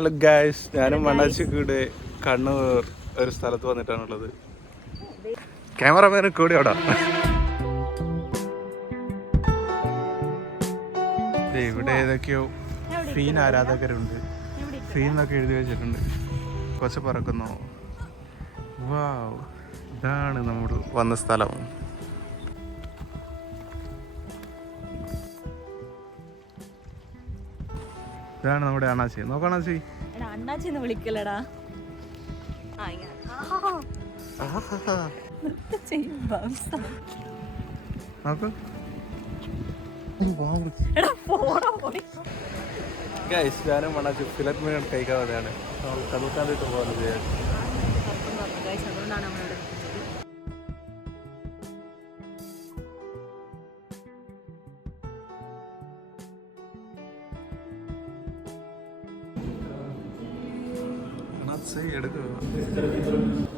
Hello guys, ഞാനും മണ്ണാച്ചിക്കൂടെ കണ്ണൂർ ഒരു സ്ഥലത്ത് വന്നിട്ടാണുള്ളത്. ക്യാമറമാനും കൂടി അവിടെ. ഇവിടെ ഏതൊക്കെയോ ഫീൻ ആരാധകരുണ്ട്. ഫീൻ എന്നൊക്കെ എഴുതി വെച്ചിട്ടുണ്ട്. കുറച്ച് പറക്കുന്നു. വാവ്, ഇതാണ് നമ്മൾ വന്ന സ്ഥലം. ഇതാണ് നമ്മുടെ അണ്ണാച്ചി. നോക്കണാച്ചി, അണ്ണാച്ചിന്ന് വിളിക്കലടാ. ഞാനും മണ്ണാച്ചി ഫിലറ്റ് മീൻ കഴിക്കാതെയാണ് നമ്മൾ കടൽക്കാണ്ടിട്ട് പോകുന്നത്. എടുക്കുക